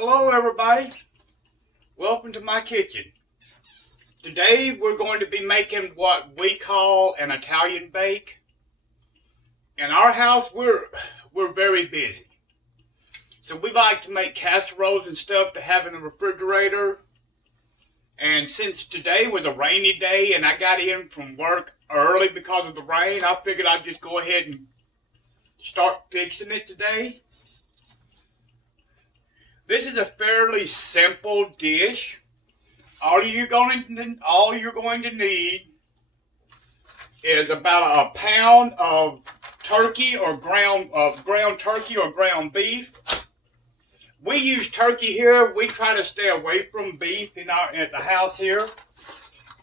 Hello everybody, welcome to my kitchen. Today we're going to be making what we call an Italian bake. In our house we're very busy. So we like to make casseroles and stuff to have in the refrigerator. And since today was a rainy day and I got in from work early because of the rain, I figured I'd just go ahead and start fixing it today. This is a fairly simple dish. All you're going to need is about a pound of turkey or ground turkey or ground beef. We use turkey here. We try to stay away from beef at the house here.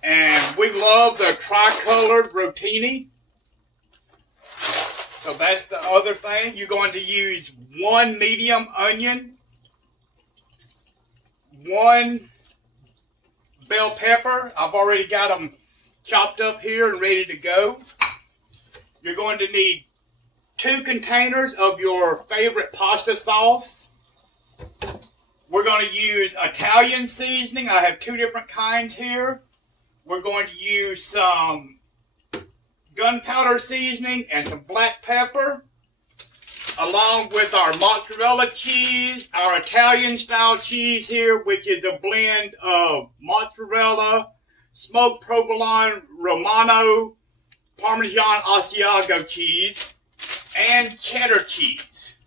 And we love the tricolored rotini. So that's the other thing. You're going to use one medium onion, one bell pepper. I've already got them chopped up here and ready to go. You're going to need 2 containers of your favorite pasta sauce. We're going to use Italian seasoning. I have 2 different kinds here. We're going to use some gunpowder seasoning and some black pepper, along with our mozzarella cheese, our Italian style cheese here, which is a blend of mozzarella, smoked provolone romano, parmesan asiago cheese, and cheddar cheese.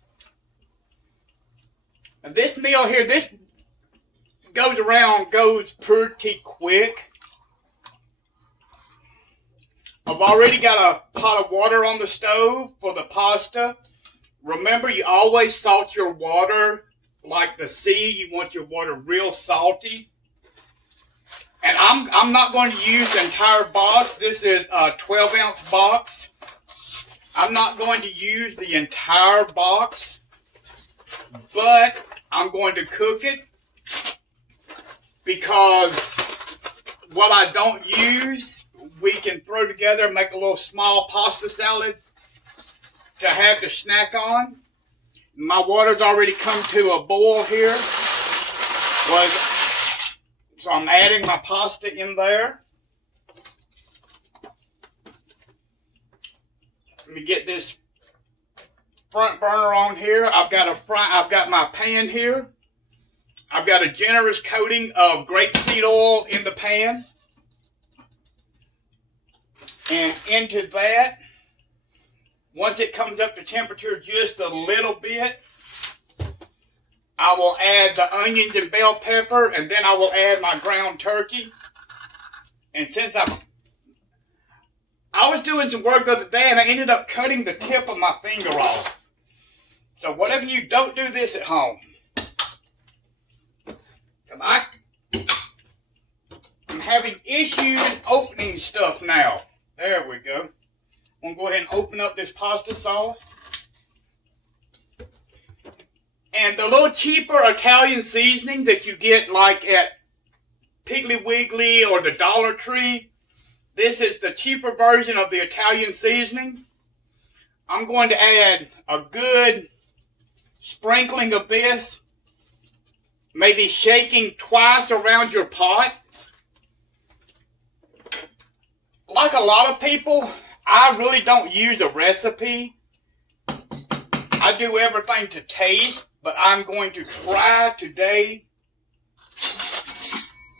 And this meal here, this goes pretty quick. I've already got a pot of water on the stove for the pasta. Remember, you always salt your water like the sea. You want your water real salty. And I'm not going to use the entire box. This is a 12-ounce box. I'm not going to use the entire box, but I'm going to cook it because what I don't use, we can throw together and make a little small pasta salad to have to snack on. My water's already come to a boil here. So I'm adding my pasta in there. Let me get this front burner on here. I've got my pan here. I've got a generous coating of grapeseed oil in the pan. And into that, once it comes up to temperature just a little bit, I will add the onions and bell pepper, and then I will add my ground turkey. And since I was doing some work the other day and I ended up cutting the tip of my finger off. So whatever you don't do this at home. I'm having issues opening stuff now. There we go. I'm going to go ahead and open up this pasta sauce. And the little cheaper Italian seasoning that you get like at Piggly Wiggly or the Dollar Tree, this is the cheaper version of the Italian seasoning. I'm going to add a good sprinkling of this, maybe shaking twice around your pot. Like a lot of people, I really don't use a recipe. I do everything to taste, but I'm going to try today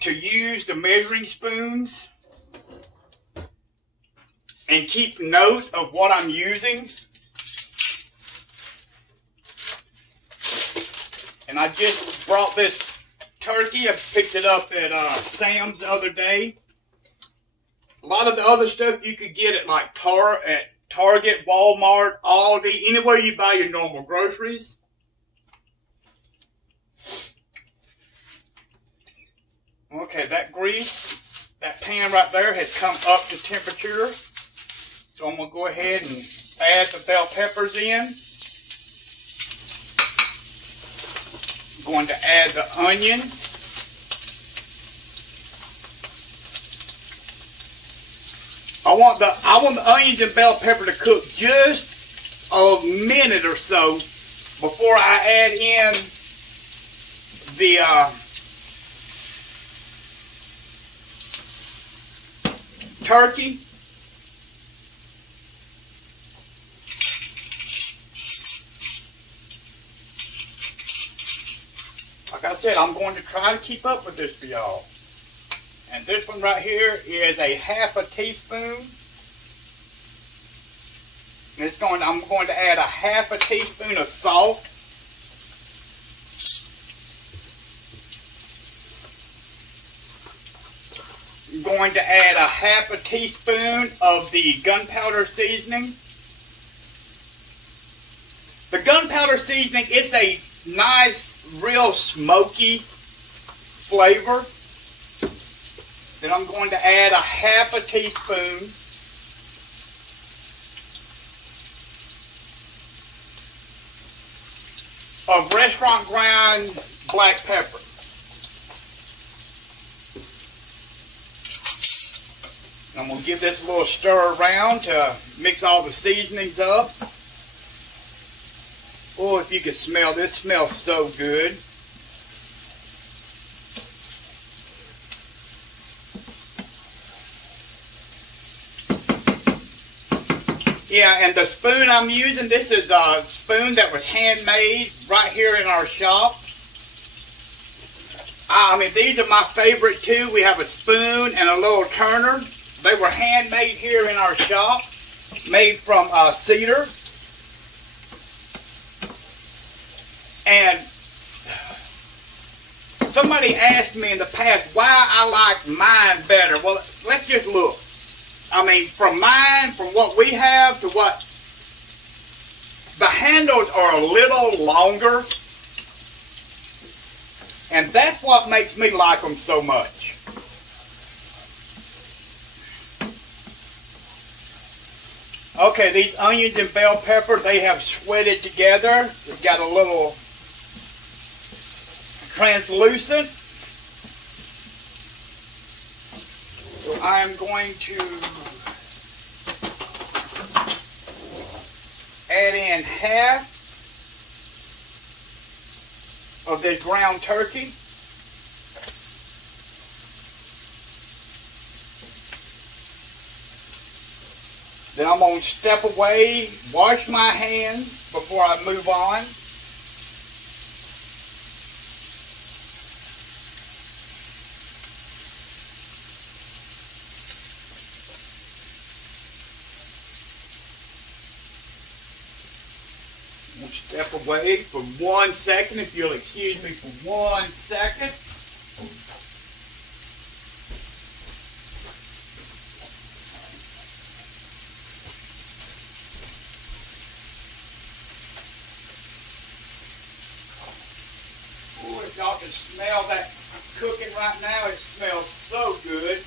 to use the measuring spoons and keep notes of what I'm using. And I just brought this turkey. I picked it up at Sam's the other day. A lot of the other stuff you could get at like Target, Walmart, Aldi, anywhere you buy your normal groceries. Okay, that grease, that pan right there has come up to temperature. So I'm going to go ahead and add the bell peppers in. I'm going to add the onions. I want the onions and bell pepper to cook just a minute or so before I add in the turkey. Like I said, I'm going to try to keep up with this for y'all. And this one right here is a half a teaspoon. And I'm going to add a half a teaspoon of salt. I'm going to add a half a teaspoon of the gunpowder seasoning. The gunpowder seasoning is a nice, real smoky flavor. Then I'm going to add a half a teaspoon of restaurant ground black pepper. I'm going to give this a little stir around to mix all the seasonings up. Oh, if you could smell, this smells so good. Yeah, and the spoon I'm using, this is a spoon that was handmade right here in our shop. I mean, these are my favorite too. We have a spoon and a little turner. They were handmade here in our shop, made from cedar. And somebody asked me in the past why I like mine better. Well, let's just look. I mean, from mine, from what we have to what, the handles are a little longer. And that's what makes me like them so much. Okay, these onions and bell pepper, they have sweated together. They've got a little translucent. So I am going to add in half of this ground turkey. Then I'm going to step away, wash my hands before I move on. We'll step away for 1 second, if you'll excuse me for 1 second. Oh, if y'all can smell that cooking right now, it smells so good.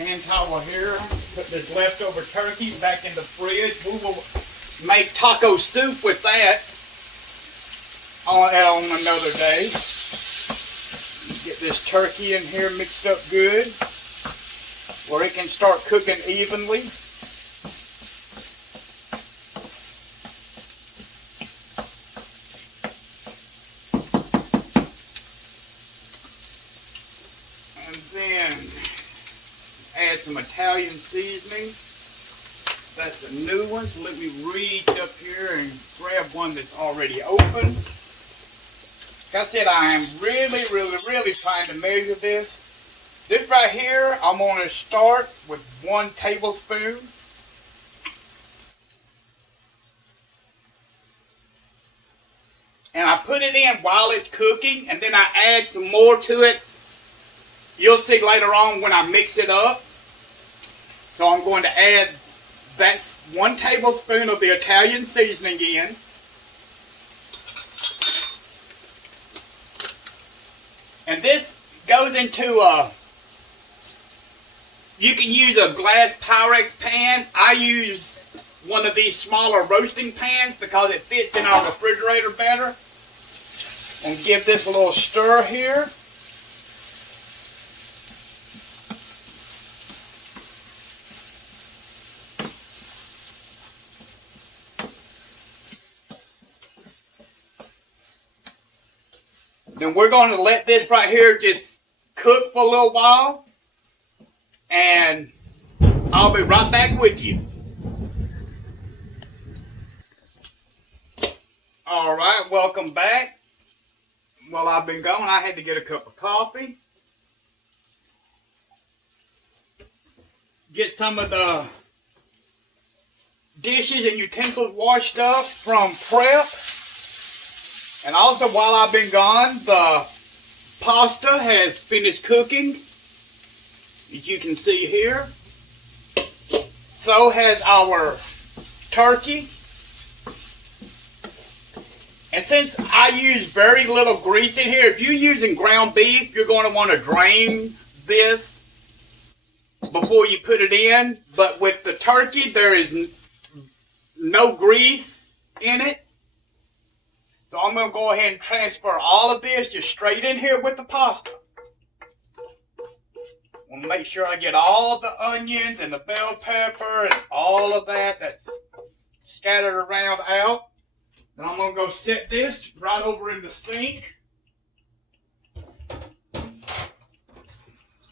Hand towel here, put this leftover turkey back in the fridge. We will make taco soup with that on another day. Get this turkey in here mixed up good where it can start cooking evenly. And then add some Italian seasoning. That's a new one, so let me reach up here and grab one that's already open. Like I said, I am really trying to measure this. This right here, I'm going to start with 1 tablespoon. And I put it in while it's cooking, and then I add some more to it. You'll see later on when I mix it up. So I'm going to add that 1 tablespoon of the Italian seasoning in. And this goes into you can use a glass Pyrex pan. I use one of these smaller roasting pans because it fits in our refrigerator better. I'm gonna give this a little stir here. Then we're going to let this right here just cook for a little while. And I'll be right back with you. Alright, welcome back. While I've been gone, I had to get a cup of coffee. Get some of the dishes and utensils washed up from prep. And also, while I've been gone, the pasta has finished cooking, as you can see here. So has our turkey. And since I use very little grease in here, if you're using ground beef, you're going to want to drain this before you put it in. But with the turkey, there is no grease in it. So I'm going to go ahead and transfer all of this just straight in here with the pasta. I want to make sure I get all the onions and the bell pepper and all of that that's scattered around out. Then I'm going to go set this right over in the sink.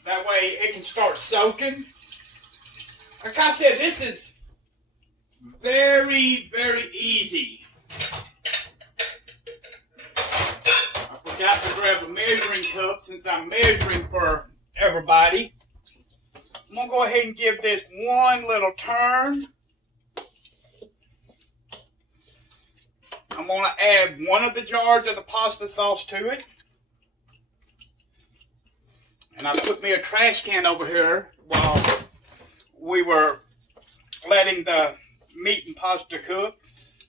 That way it can start soaking. Like I said, this is very, very easy. Got to grab a measuring cup since I'm measuring for everybody. I'm going to go ahead and give this one little turn. I'm going to add one of the jars of the pasta sauce to it. And I put me a trash can over here while we were letting the meat and pasta cook.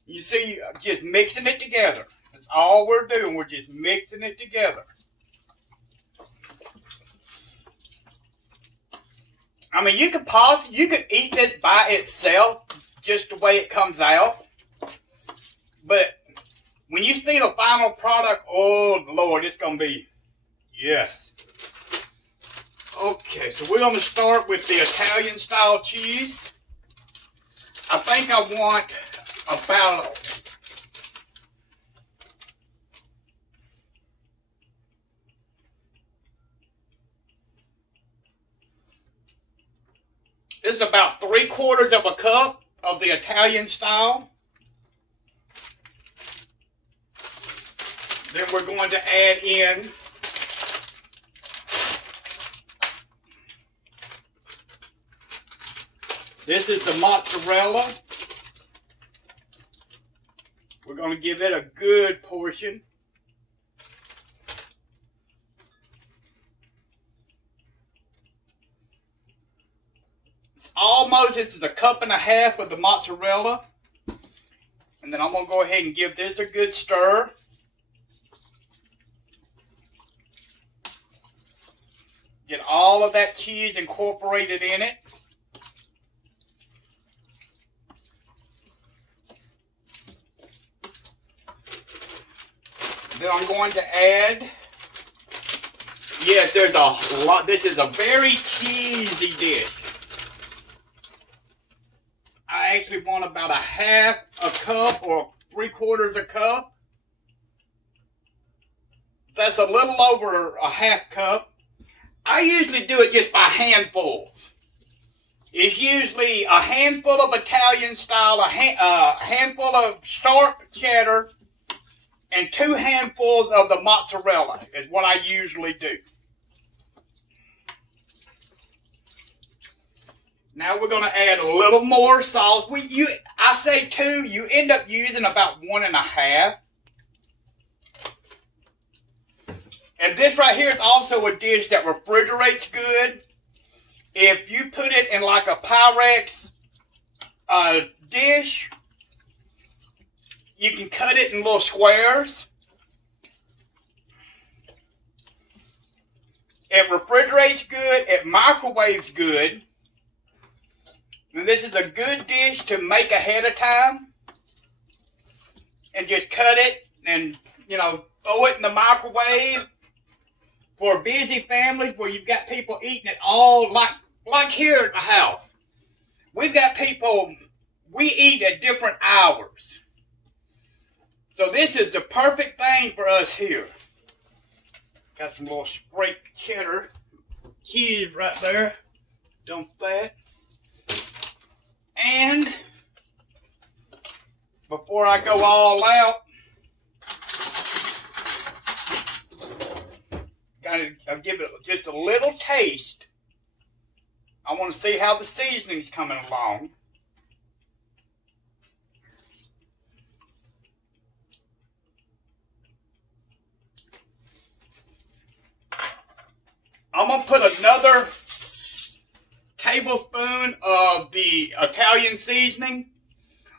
You see, just mixing it together. That's all we're doing. We're just mixing it together. I mean, you could eat this by itself, just the way it comes out. But when you see the final product, oh Lord, it's gonna be, yes. Okay, so we're gonna start with the Italian style cheese. I think I want about this is about 3/4 of a cup of the Italian style. Then we're going to add in this is the mozzarella. We're going to give it a good portion. This is a cup and a half of the mozzarella. And then I'm going to go ahead and give this a good stir. Get all of that cheese incorporated in it. Then I'm going to add, yes, there's a lot, this is a very cheesy dish. I actually want about a half a cup or 3/4 a cup. That's a little over a half cup. I usually do it just by handfuls. It's usually a handful of Italian style, a handful of sharp cheddar, and 2 handfuls of the mozzarella is what I usually do. Now we're going to add a little more sauce. I say 2, you end up using about 1.5. And this right here is also a dish that refrigerates good. If you put it in like a Pyrex dish, you can cut it in little squares. It refrigerates good. It microwaves good. And this is a good dish to make ahead of time. And just cut it and, throw it in the microwave. For busy families where you've got people eating it all, like here at the house. We've got people, we eat at different hours. So this is the perfect thing for us here. Got some little scraped cheddar cheese right there. Dump that. And before I go all out, gotta give it just a little taste. I want to see how the seasoning's coming along. I'm going to put another tablespoon of the Italian seasoning.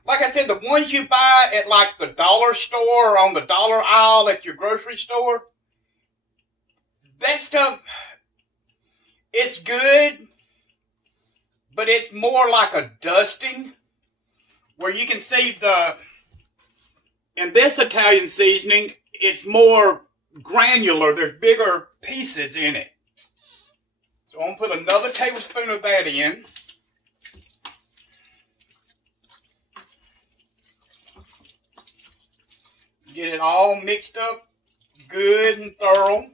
Like I said, the ones you buy at like the dollar store or on the dollar aisle at your grocery store, that stuff, it's good, but it's more like a dusting, where you can see in this Italian seasoning, it's more granular. There's bigger pieces in it. So I'm going to put another tablespoon of that in. Get it all mixed up good and thorough.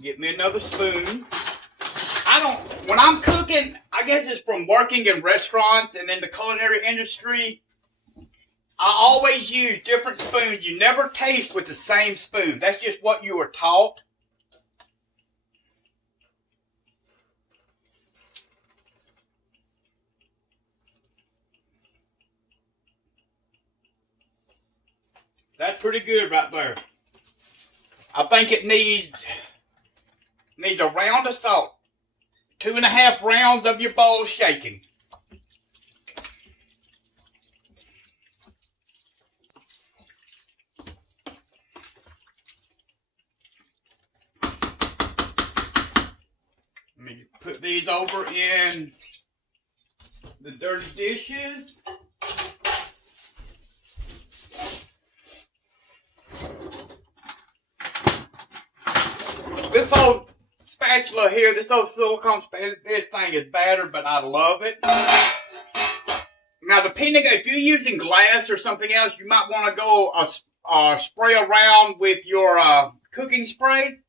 Get me another spoon. When I'm cooking, I guess it's from working in restaurants and in the culinary industry, I always use different spoons. You never taste with the same spoon. That's just what you were taught. That's pretty good right there. I think it needs a round of salt. 2.5 rounds of your bowl shaking. Let me put these over in the dirty dishes. This old spatula here, this old silicone spatula, this thing is battered, but I love it. Now, depending if you're using glass or something else, you might want to go spray around with your cooking spray.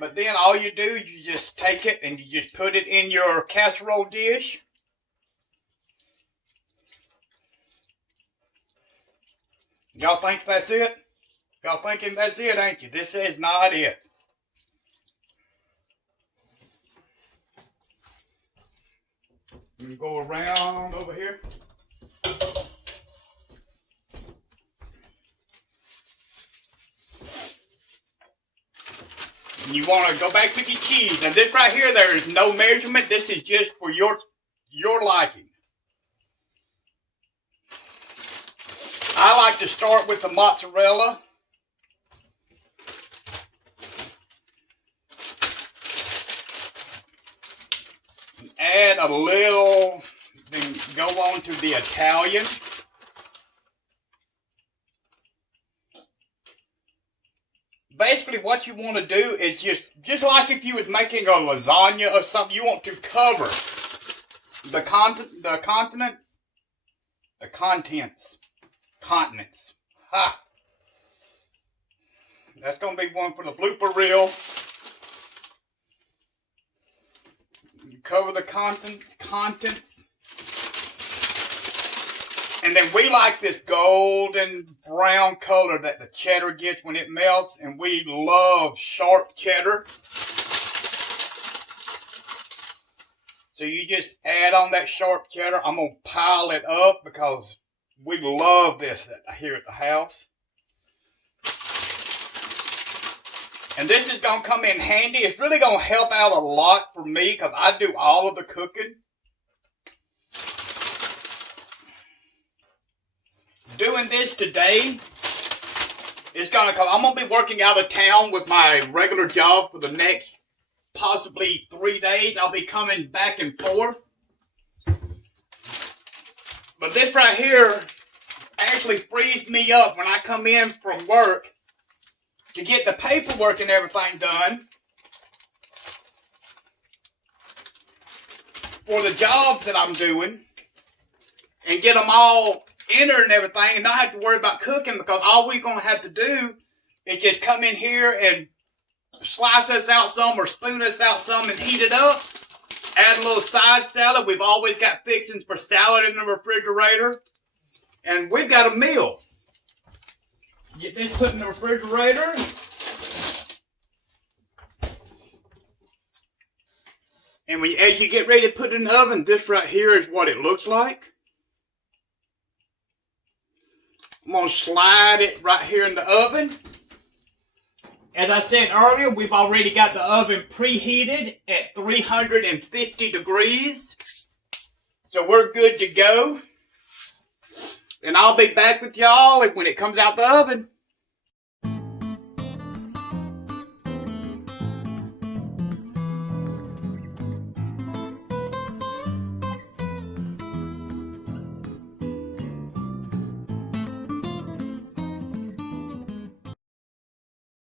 But then all you do, you just take it and you just put it in your casserole dish. Y'all think that's it? Y'all thinking that's it, ain't you? This is not it. Let me go around over here. And you want to go back to your cheese. Now this right here, there is no measurement. This is just for your liking. I like to start with the mozzarella. Add a little, then go on to the Italian. Basically what you want to do is just like if you was making a lasagna or something, you want to cover the contents. Ha! That's going to be one for the blooper reel. You cover the contents. And then we like this golden brown color that the cheddar gets when it melts. And we love sharp cheddar. So you just add on that sharp cheddar. I'm going to pile it up because we love this here at the house. And this is going to come in handy. It's really going to help out a lot for me because I do all of the cooking. Doing this today is going to come. I'm going to be working out of town with my regular job for the next possibly 3 days. I'll be coming back and forth. But this right here actually frees me up when I come in from work to get the paperwork and everything done for the jobs that I'm doing and get them all entered and everything and not have to worry about cooking, because all we're going to have to do is just come in here and slice us out some or spoon us out some and heat it up. Add a little side salad. We've always got fixings for salad in the refrigerator. And we've got a meal. Get this put in the refrigerator. And as you get ready to put it in the oven, this right here is what it looks like. I'm going to slide it right here in the oven. As I said earlier, we've already got the oven preheated at 350 degrees. So we're good to go. And I'll be back with y'all when it comes out the oven.